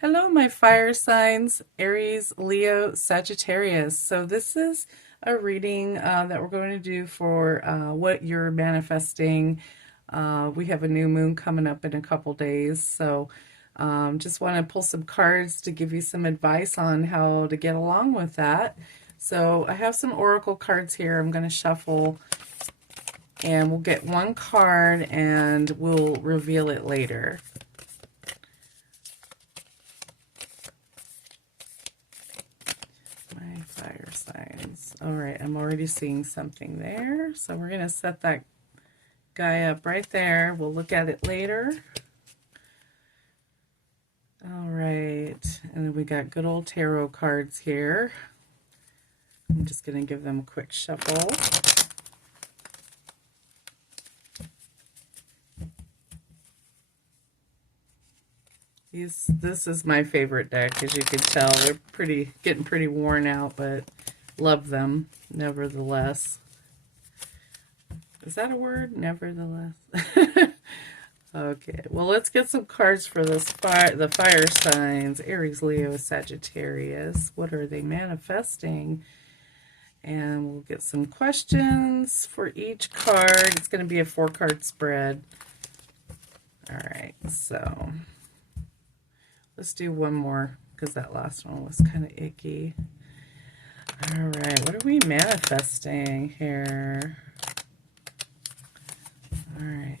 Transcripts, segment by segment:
Hello, my fire signs, Aries, Leo, Sagittarius. So this is a reading that we're going to do for what you're manifesting. We have a new moon coming up in a couple days, so just want to pull some cards to give you some advice on how to get along with that. So I have some oracle cards here. I'm going to shuffle, and we'll get one card, and we'll reveal it later. Fire signs. All right, I'm already seeing something there. So we're going to set that guy up right there. We'll look at it later. All right, and then we got good old tarot cards here. I'm just going to give them a quick shuffle. This is my favorite deck, as you can tell. They're getting pretty worn out, but love them nevertheless. Is that a word? Nevertheless. Okay, well, let's get some cards for the fire signs. Aries, Leo, Sagittarius. What are they manifesting? And we'll get some questions for each card. It's going to be a 4-card spread. All right, so let's do one more because that last one was kind of icky. All right, what are we manifesting here? All right.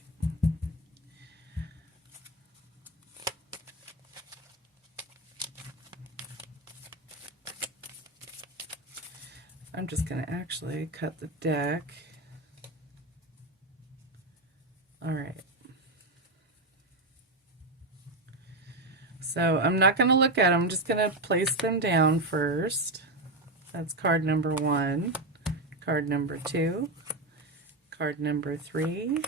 I'm just going to actually cut the deck. All right. So I'm not going to look at them. I'm just going to place them down first. That's card number 1, card number 2, card number 3,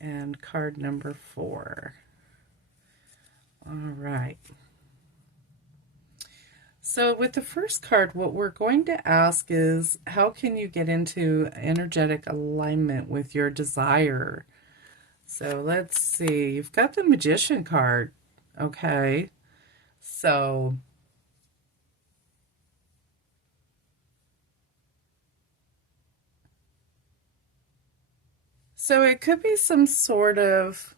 and card number 4. All right. So with the first card, what we're going to ask is, how can you get into energetic alignment with your desire? So let's see. You've got the Magician card. Okay. So it could be some sort of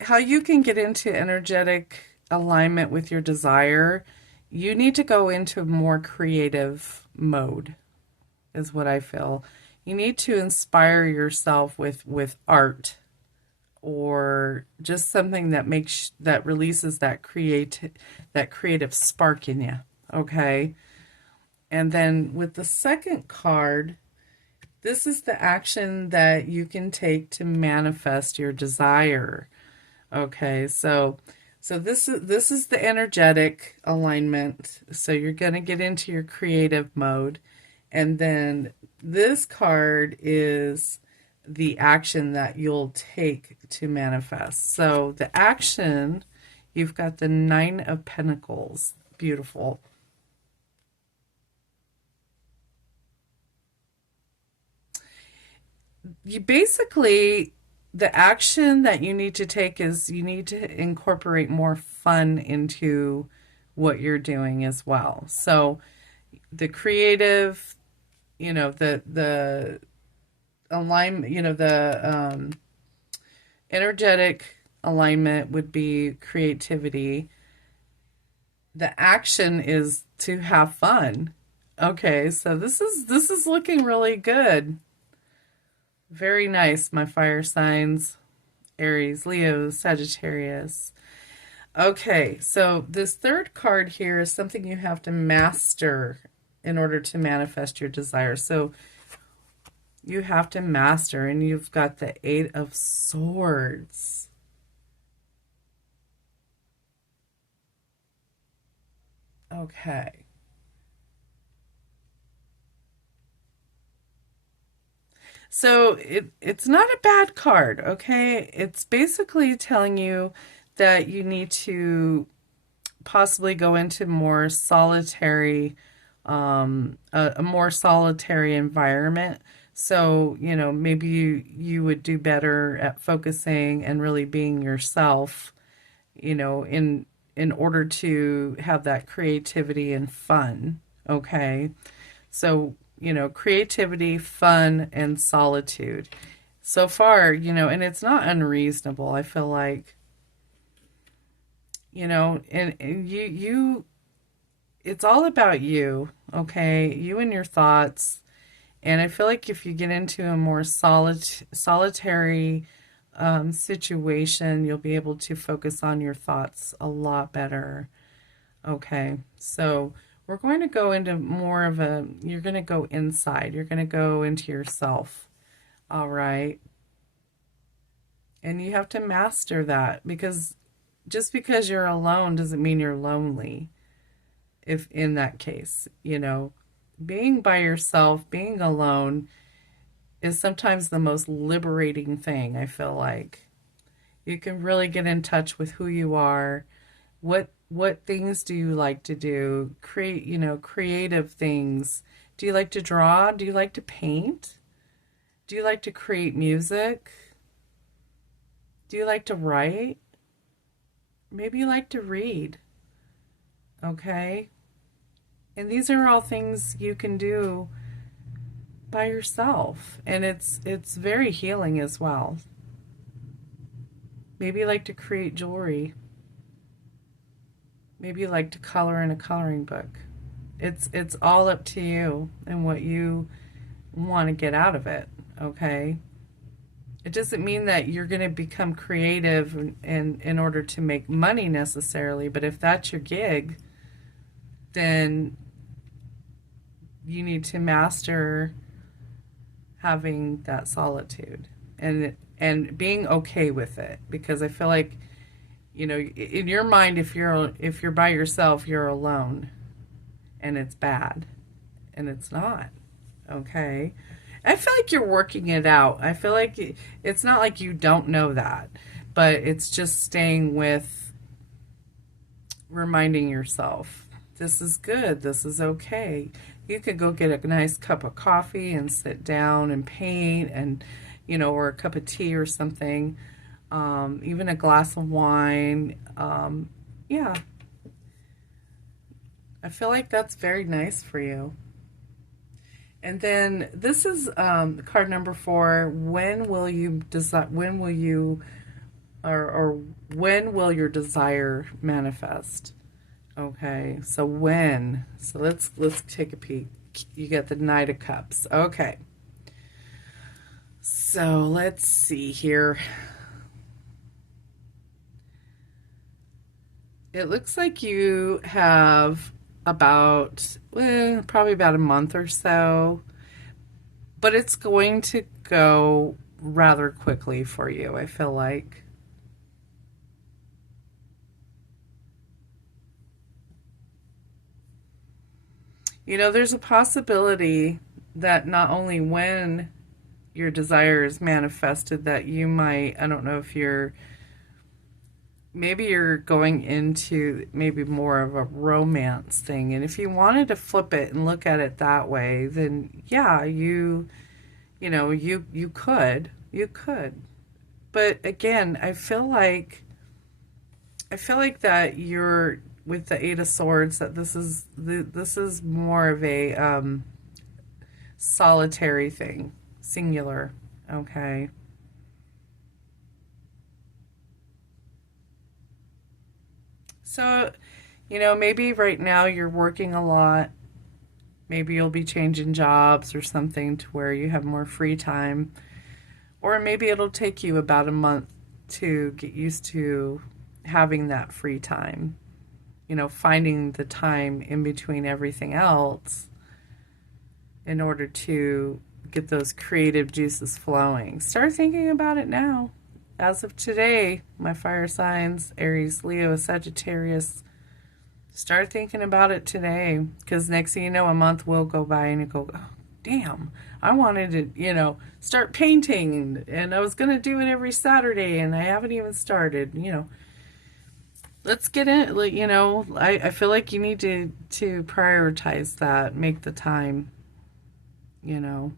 how you can get into energetic alignment with your desire. You need to go into more creative mode, is what I feel. You need to inspire yourself with art, or just something that releases that creative spark in you. Okay. And then with the second card, this is the action that you can take to manifest your desire. Okay, so this is the energetic alignment. So you're going to get into your creative mode, and then this card is the action that you'll take to manifest. So the action, you've got the 9 of Pentacles. Beautiful. You basically, the action that you need to take is you need to incorporate more fun into what you're doing as well. So the creative, the alignment, the energetic alignment would be creativity. The action is to have fun. Okay, so this is looking really good. Very nice, my fire signs. Aries, Leo, Sagittarius. Okay, so this third card here is something you have to master in order to manifest your desire. So you have to master, and you've got the 8 of Swords. Okay. So it's not a bad card, okay? It's basically telling you that you need to possibly go into more solitary, a more solitary environment. So, maybe you would do better at focusing and really being yourself, you know, in order to have that creativity and fun. Okay. So, you know, creativity, fun, and solitude. So far, you know, and it's not unreasonable. I feel like, you know, and it's all about you, okay? You and your thoughts. And I feel like if you get into a more solitary situation, you'll be able to focus on your thoughts a lot better. Okay, so we're going to go into more of you're going to go inside, you're going to go into yourself. All right. And you have to master that because just because you're alone doesn't mean you're lonely. If in that case, you know, being by yourself, being alone is sometimes the most liberating thing, I feel like. You can really get in touch with who you are. What things do you like to do? Create, you know, creative things. Do you like to draw? Do you like to paint? Do you like to create music? Do you like to write? Maybe you like to read. Okay? And these are all things you can do by yourself, and it's very healing as well. Maybe you like to create jewelry. Maybe you like to color in a coloring book. It's all up to you and what you want to get out of it, okay? It doesn't mean that you're going to become creative in order to make money necessarily, but if that's your gig, then you need to master having that solitude and being okay with it, because I feel like, you know, in your mind, if you're by yourself, you're alone, and it's bad, and it's not. Okay. I feel like you're working it out. I feel like it's not like you don't know that, but it's just staying with reminding yourself this is good, this is okay. You could go get a nice cup of coffee and sit down and paint, and, you know, or a cup of tea or something, even a glass of wine. Yeah, I feel like that's very nice for you. And then this is card number 4. When will you decide? When will you, or when will your desire manifest? Okay, so when? So let's take a peek. You get the Knight of Cups. Okay. So let's see here. It looks like you have probably about a month or so, but it's going to go rather quickly for you, I feel like. You know, there's a possibility that not only when your desire is manifested, that you might, I don't know if maybe you're going into maybe more of a romance thing. And if you wanted to flip it and look at it that way, then yeah, you know, you could. You could. But again, I feel like that you're with the Eight of Swords, that this is more of a solitary thing, singular. Okay. So, you know, maybe right now you're working a lot. Maybe you'll be changing jobs or something to where you have more free time. Or maybe it'll take you about a month to get used to having that free time. You know, finding the time in between everything else in order to get those creative juices flowing. Start thinking about it now. As of today, my fire signs, Aries, Leo, Sagittarius, start thinking about it today, because next thing you know, a month will go by and you go, oh, damn, I wanted to, you know, start painting, and I was going to do it every Saturday and I haven't even started, you know. Let's get in, like, you know, I feel like you need to prioritize that, make the time, you know.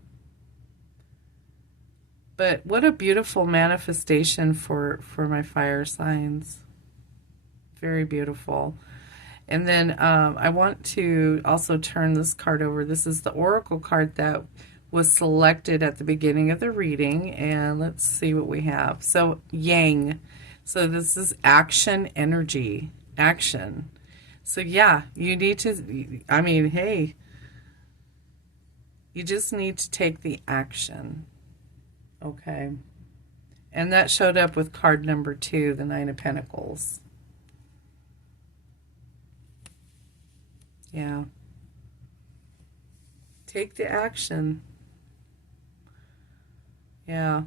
But what a beautiful manifestation for my fire signs. Very beautiful. And then I want to also turn this card over. This is the Oracle card that was selected at the beginning of the reading. And let's see what we have. So, Yang. So, this is action energy. Action. So, yeah, you need to, I mean, hey, you just need to take the action. Okay. And that showed up with card number 2, the Nine of Pentacles. Yeah. Take the action. Yeah.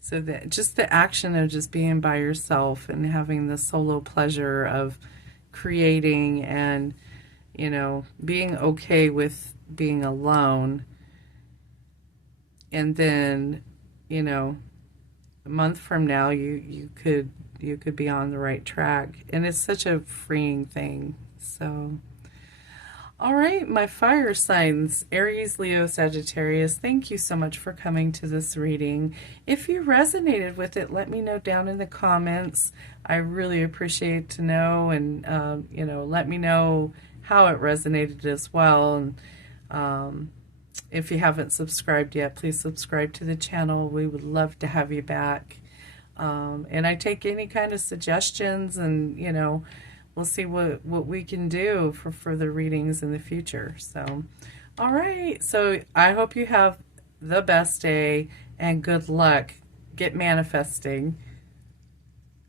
So that just the action of just being by yourself and having the solo pleasure of creating and, you know, being okay with being alone. And then, you know, a month from now you could be on the right track, and it's such a freeing thing. So all right, my fire signs, Aries, Leo, Sagittarius, thank you so much for coming to this reading. If you resonated with it, let me know down in the comments. I really appreciate to know, and you know, let me know how it resonated as well. And if you haven't subscribed yet, please subscribe to the channel. We would love to have you back. And I take any kind of suggestions, and, you know, we'll see what we can do for further readings in the future. So, all right. So I hope you have the best day and good luck. Get manifesting.